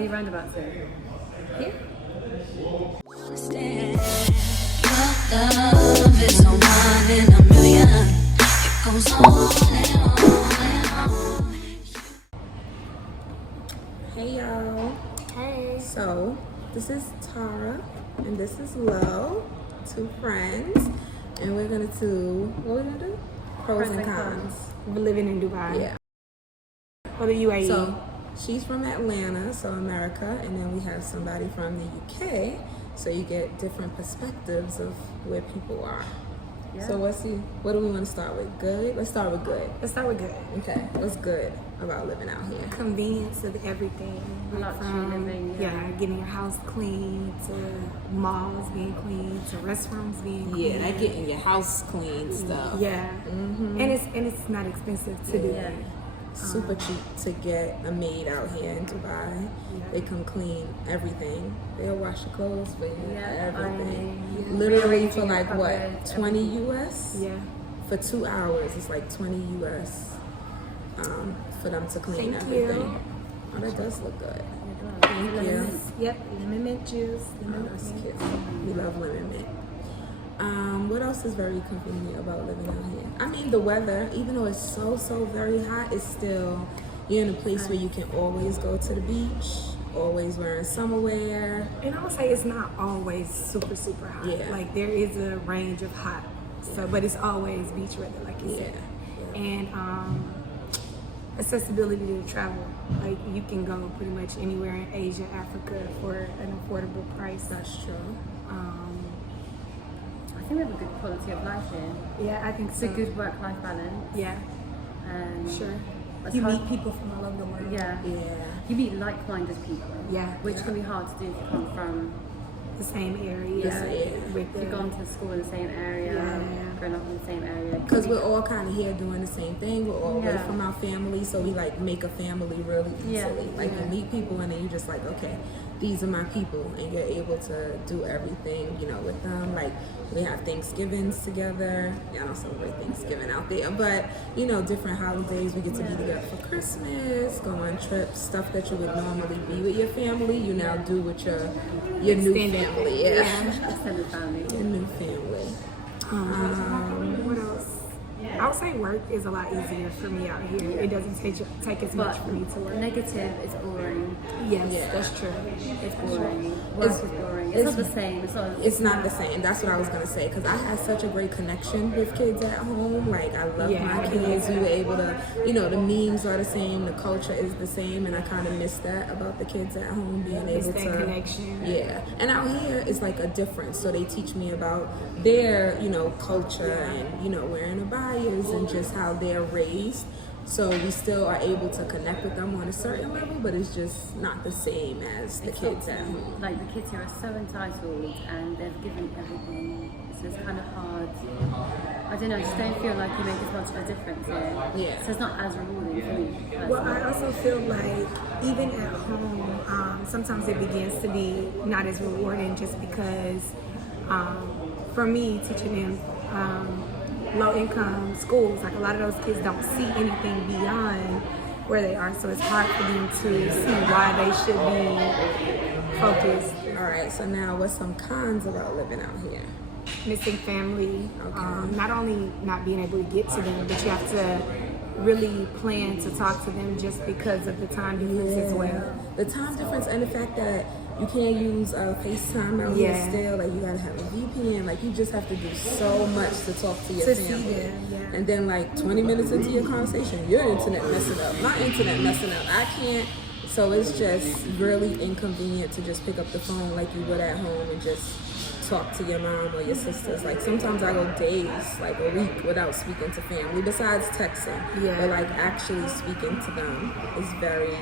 any roundabouts here? Here? Love is no one in a million. It goes on and on and on. Hey y'all. Hey. So this is Tara and this is Lo, two friends, and we're gonna do what we're gonna do? Pros and cons. We're living in Dubai. Yeah. For the UAE. So she's from Atlanta, so America, and then we have somebody from the UK, so you get different perspectives of where people are. Yeah. So what do we want to start with? Good? Let's start with good. Let's start with good. Okay, what's good about living out here? Convenience of everything. Luxury living, yeah. Getting your house clean, to malls being clean, to restaurants being clean. Yeah, that getting your house clean stuff. Yeah. Mm-hmm. And it's not expensive to do. Yeah. Super cheap to get a maid out here in Dubai. Yeah. They come clean everything. They'll wash your clothes for you, Yeah, everything. ironing, Literally for rearranging like your what, cupboard, 20 US? Yeah. For 2 hours, it's like 20 US for them to clean Thank everything. you. Oh, that does look good. Thank you. Yep. Lemon mint juice. Oh, that's cute. We love lemon mint. What else is very convenient about living out here? I mean, the weather, even though it's so very hot, it's still, you're in a place where you can always go to the beach, always wearing summer wear. And I would say it's not always super hot. Yeah. Like there is a range of hot. So, but it's always beach weather, like you said. Yeah. And accessibility to travel. Like you can go pretty much anywhere in Asia, Africa for an affordable price. That's true. I think we have a good quality of life here. Yeah, I think It's so. a good work-life balance. Yeah, Sure. you meet people from all over the world. Yeah. Yeah. You meet like-minded people. Yeah. Which can be hard to do if you come from, The same area. Yeah. With if you've gone to school in the same area, Yeah. grown up in the same area. Because we're all kind of here doing the same thing. We're all away Yeah. from our family, so we like make a family really easily. Yeah. Like you meet people and then you just like, okay, these are my people, and you're able to do everything, with them. Like we have Thanksgivings together. Yeah, I don't celebrate Thanksgiving out there, but different holidays we get to be together for Christmas, go on trips, stuff that you would normally be with your family. You now do with your new Extended. family. Yeah. Extended family. Your new family. What else? I would say work is a lot easier for me out here. It doesn't take as much But for me to work. negative is boring. Yes, Yeah. that's true. It's boring. Work is boring. It's not the same. It's not the same. That's what I was gonna say, because I had such a great connection with kids at home. Like I love Yeah, my I can kids. see We were that. able to, the memes are the same, the culture is the same, and I kind of miss that about the kids at home, being It's able that to connection. Yeah, and out here it's like a difference. So they teach me about their, culture and wearing abayas and just how they're raised. So we still are able to connect with them on a certain level, but it's just not the same as the kids at home. Like the kids here are so entitled and they've given everything. So it's kind of hard. I don't know, I just don't feel like you make as much of a difference here. Yeah. So it's not as rewarding for me. Well, personally. I also feel like even at home, sometimes it begins to be not as rewarding just because, for me, teaching them low income schools, like a lot of those kids don't see anything beyond where they are, so it's hard for them to see why they should be focused. All right, so now what's some cons about living out here? Missing family, Okay. not only not being able to get to them, but you have to really plan to talk to them just because of the time difference as well. The time difference and the fact that you can't use FaceTime out here Yeah. still. Like you gotta have a VPN. Like you just have to do so much to talk to your To see family. them, yeah. And then like 20 minutes into your conversation, your internet messing up. My internet messing up. I can't. So it's just really inconvenient to just pick up the phone like you would at home and just talk to your mom or your sisters. Like sometimes I go days, like a week, without speaking to family, besides texting. Yeah. But like actually speaking to them is very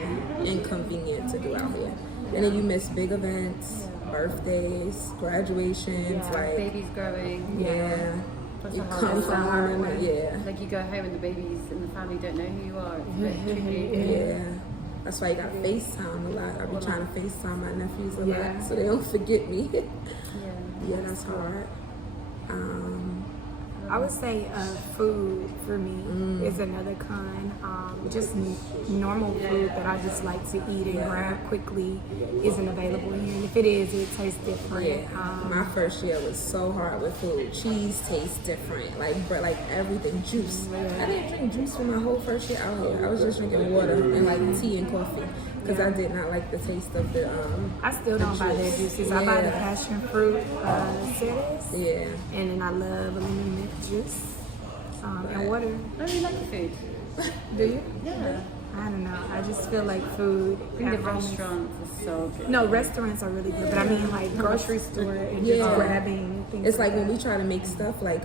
inconvenient to do out here. And then you miss big events, birthdays, graduations, like babies growing. yeah. That's You a hard come one. home and yeah. Like you go home and the babies and the family don't know who you are. It's a bit tricky. Yeah. That's why you got FaceTime a lot. I be trying to FaceTime my nephews a Yeah. lot so they don't forget me. Yeah. Yeah, that's hard. What I would say food for me is another con. Just normal food that I just like to eat and grab quickly isn't available here. And if it is, it tastes different. Yeah. My first year was so hard with food. Cheese tastes different, like everything. Juice. I didn't drink juice for my whole first year out here. I was just drinking water and like tea and coffee because I did not like the taste of the. I still don't buy their juices. I buy the passion fruit citrus. Yeah. And then I love a lemon mint juice and water. I really like the food. Do you? Yeah. I don't know. I just feel like food. I think at the home is- restaurants are so good. No, restaurants are really good, but I mean like grocery store and just grabbing things. It's like when we try to make stuff like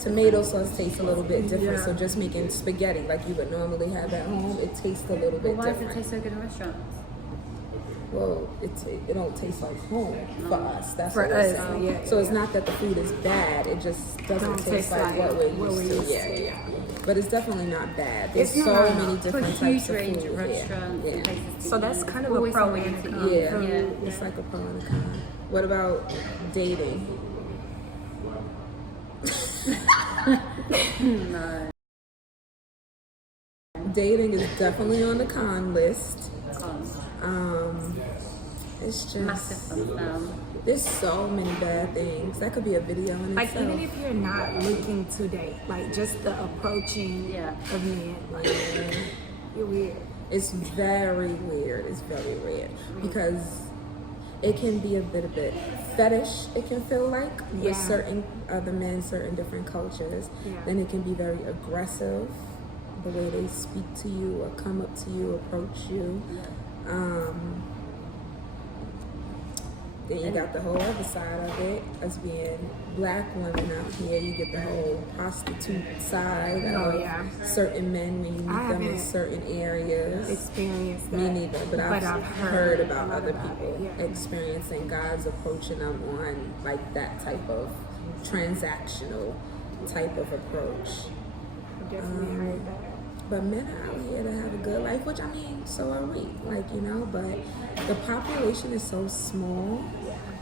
tomato sauce tastes a little bit different. So just making spaghetti like you would normally have at home, it tastes a little bit Why does different. it taste so good in restaurants? Well, it don't taste like home for us. That's For what we're us, saying. yeah, So it's not that the food is bad. It just doesn't Don't taste taste like what like we're used to. Yeah. But it's definitely not bad. There's It's so not. many For a different huge types of range food. of restaurants and Yeah. places to So that's eat. kind of a Always pro somewhere and a to con. eat. Yeah. Yeah. It's like a pro and a con. What about dating? No. Dating is definitely on the con list. Cons. It's just Massive thumbs down. there's so many bad things. That could be a video in Like itself. even if you're not looking to date, like just the approaching of men, like you're weird. It's very weird. It's very weird because it can be a bit fetish. It can feel like with certain other men, certain different cultures. Yeah. Then it can be very aggressive, the way they speak to you or come up to you, approach you. Then you got the whole other side of it, as being black women out here. You get the whole prostitute side of certain men when you meet them in haven't certain areas. Experienced that. Me neither, but I've heard about other people Yeah. experiencing guys approaching them on like that type of transactional type of approach. I've definitely heard that. But men are out here to have a good life, which I mean, so are we. Like, you know, but the population is so small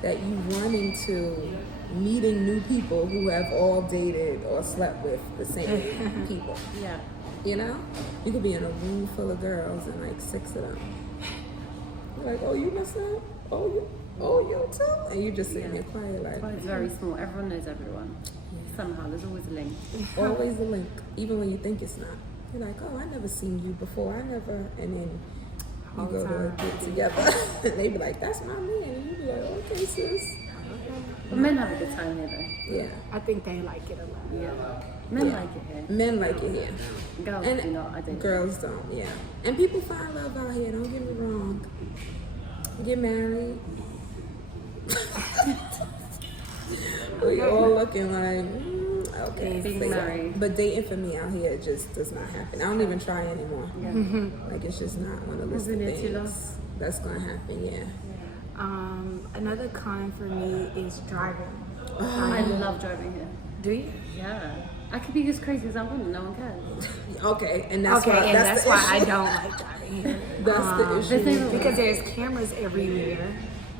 that you run into meeting new people who have all dated or slept with the same people. Yeah. You know? You could be in a room full of girls and like 6 of them. You're like, oh, you miss that? Oh, you too? And you just sitting there quiet like, Well, it's very small. Everyone knows everyone. Somehow, there's always a link. always a link, even when you think it's not. You're like, oh, I never seen you before. I never, and then you go to get together, and they be like, that's my man, and you be like, okay, sis. But men have a good time here, though. Yeah, I think they like it a lot. Yeah. Men Yeah. like it here. men like it here, Girls and do not. I don't. girls don't. Yeah, and people find love out here. Don't get me wrong. Get married. We all looking like, okay. Being but, married. but dating for me out here just does not happen. I don't even try anymore. Yeah. Like it's just not one of those Isn't it too long? things that's gonna happen. Yeah. Another con for me is driving. I love driving here. Do you? Yeah. I could be as crazy as I want. No one cares. Okay, and that's Okay, why and that's that's the why I issue. don't like driving here. That's the issue. There's no Because there's cameras everywhere.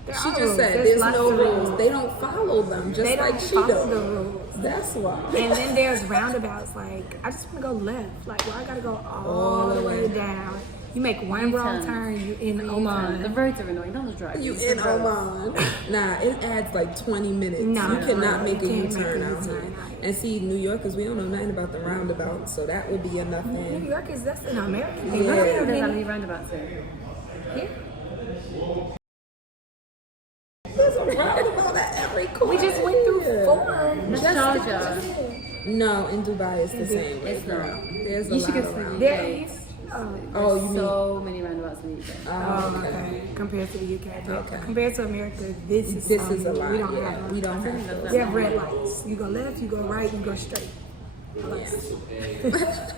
There She are just rules. said there's lots no of rules. They don't follow them, just They like don't she follow the does. rules. That's why. And then there's roundabouts. Like I just want to go left. Like well, I gotta go all the way down. You make one wrong U-turns. turn, you in The Oman. roads are annoying. Don't just drive. You It's in the roads. Oman? Nah, it adds like 20 minutes. No, you cannot make a you can't U-turn make a out here. U-turn out here. And see, New Yorkers, we don't know nothing about the roundabout, so that would be a New nothing. Yorkers, that's an American Yeah. thing. I think Right? there's that many roundabouts here. There's a roundabout at every corner. We just went through here. 4. That's Sharjah. No, in Dubai it's the same. It's not. There's a You should lot go of to the roundabouts. There UK. is. Oh, you mean? So many roundabouts in the UK. Oh, Okay. Compared to the UK. But Okay. compared to America, this is a lot. We don't Yeah, have we those. don't have those. We have red lights. You go left, you go right, you go straight. Yeah.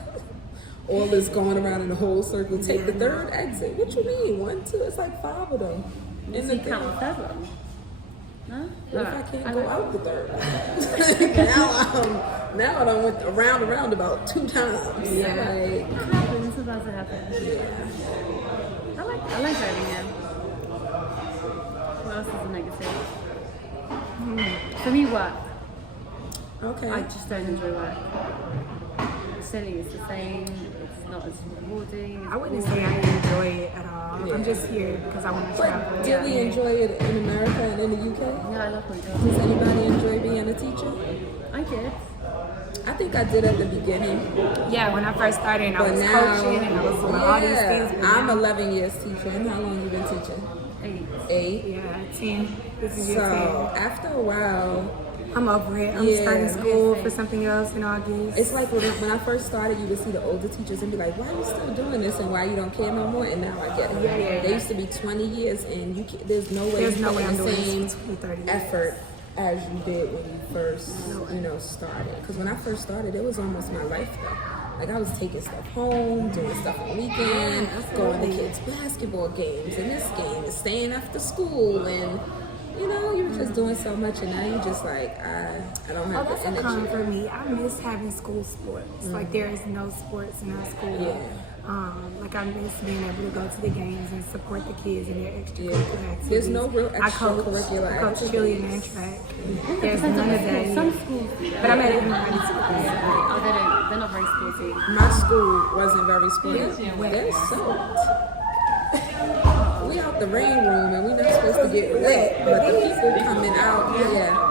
All this going around in the whole circle. Take the third exit. What you mean? 1, 2. It's like 5 of them. And the you count the third one. No? What if I can't go out the third? now I done went around about 2 times. Yeah. Like, It happens. Sometimes it happens. yeah. I like driving here. What else is a negative? For me, work. Okay. I just don't enjoy work. It's silly, it's the same, it's not as rewarding. I wouldn't say I enjoy it at all. Yeah. I'm just here because I want to travel. But did we enjoy it in America and in the UK? Yeah, I love my job. Does anybody enjoy being a teacher? I did. I think I did at the beginning. Yeah, when I first started and I But was now, coaching and I was doing all these things. But I'm now, 11 years teaching. How long you been teaching? 8. 8. Yeah, 10. This is So your 10. after a while, I'm over it. I'm Yeah. starting school for something else in August. it's like when I first started, you would see the older teachers and be like, "Why are you still doing this? And why you don't care no more?" And now I get it. Yeah. They used to be 20 years, and there's no way There's you no put way in I'm the doing same this for 30 years. effort as you did when you first, started. Because when I first started, it was almost my life though. Like I was taking stuff home, doing stuff on the weekend, going to kids' basketball games and this game, and staying after school, and you were just doing so much, and now you just like I don't have That's the a con energy. for me. I miss having school sports. Like there is no sports in our school. Yeah. Like I miss being able to go to the games and support the kids in their extracurricular activities. There's no real I coach extracurricular cheerleading and track. There's none of that. Some schools, But I'm at everybody's school. they're not very sporty. My school wasn't very sporty. They're soaked. We out the rain room and we're not supposed to get wet, but the people coming out,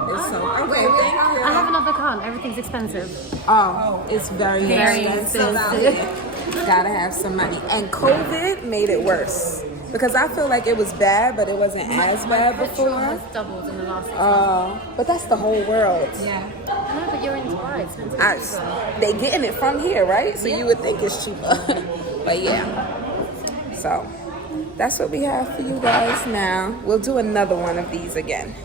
it's so. Okay, thank you. I have another con. Everything's expensive. Oh, it's very, Very expensive. expensive. Gotta have some money. And COVID made it worse. Because I feel like it was bad, but it wasn't as bad Petrol before. has doubled in the last 6 months. But that's the whole world. Yeah. No, but you're in Dubai. It's meant to be cheaper. They getting it from here, right? So you would think it's cheaper. But yeah. So that's what we have for you guys now. We'll do another one of these again.